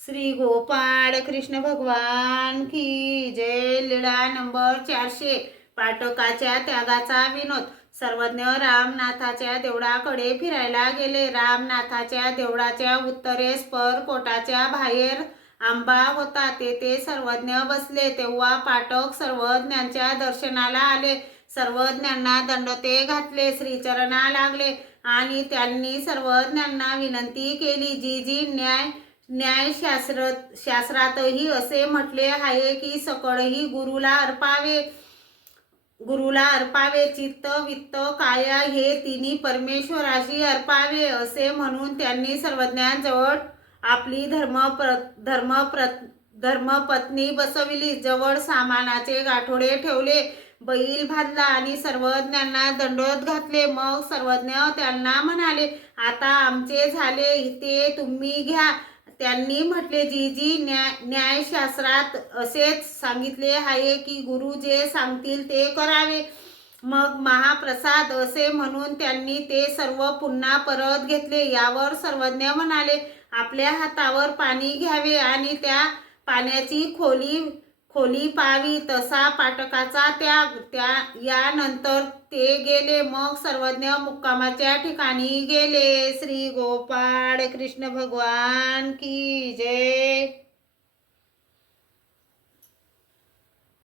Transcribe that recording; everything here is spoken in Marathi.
श्री गोपाळ कृष्ण भगवान की जय। लीळा नंबर 400। पाटकाच्या त्यागाचा विनोद। सर्वज्ञ रामनाथाच्या देवळाकडे फिरायला गेले। रामनाथाच्या देवळाच्या उत्तरेस परकोटाच्या बाहेर आंबा होता, तेथे सर्वज्ञ बसले। तेव्हा पाटक सर्वज्ञांच्या दर्शनाला आले। सर्वज्ञांना दंडोते घातले, श्रीचरणा लागले आणि त्यांनी सर्वज्ञांना विनंती केली, जी न्यायशास्त्रातही असे म्हटले आहे की सकळही गुरुला अर्पावे। चित्त वित्त काया हे तिन्ही परमेश्वराशी अर्पावे। असे म्हणून त्यांनी सर्वज्ञांजवळ आपली धर्मपत्नी बसविली। जवळ सामानाचे गाठोडे ठेवले, बैल बांधला आणि सर्वज्ञांना दंडोत घातले। मग सर्वज्ञ त्यांना म्हणाले, आता आमचे झाले ते तुम्ही घ्या। त्यांनी म्हटले, जी न्यायशास्त्रात असेच सांगितले आहे की गुरु जे सांगतील ते करावे। मग महाप्रसाद असे म्हणून त्यांनी ते सर्व पुन्हा परत घेतले। यावर सर्वज्ञ म्हणाले, आपल्या हातावर पाणी घ्यावे आणि त्या पाण्याची खोली पाहावी। तसा पाटकाचा त्याग। यानंतर ते गेले। मग सर्वज्ञ मुक्कामाच्या ठिकाणी गेले। श्री गोपाळ कृष्ण भगवान की जय।